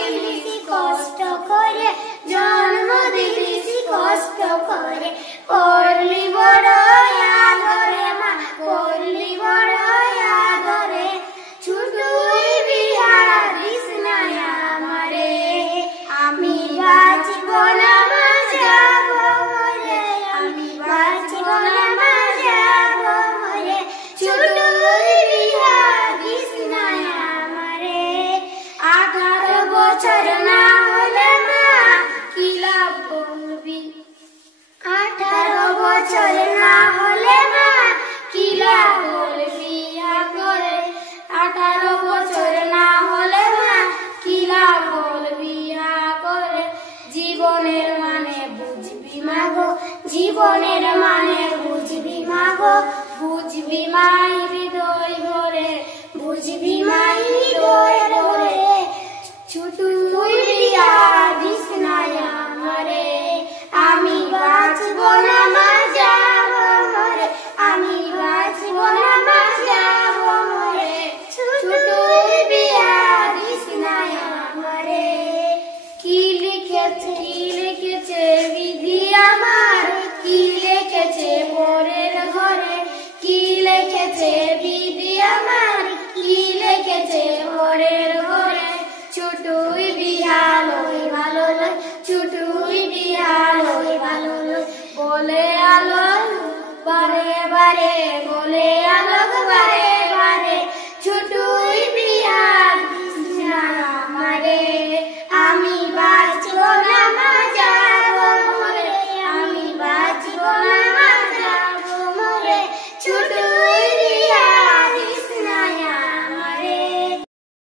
দিলি কষ্ট করে, জন্ম দিলি কষ্ট করে, করলি বড় আদরে মা, করলি বড় আদরে, ছুটুই বিয়া দিস না আমারে, আমি বাঁচব না মা যাব মরে, আমি বাঁচব না মা যাব মরে, ছুটুই বিয়া দিস না আমারে। 18 বছর না হলে মা কি লাভ বলবি, 18 বছর না হলে মা কি লাভ বলবি করে, 18 বছর না হলে মা কি লাভ বলবি করে, জীবনের মানে বুঝবি মাগো, জীবনের মানে বুঝবি মাগো, বুঝবি মা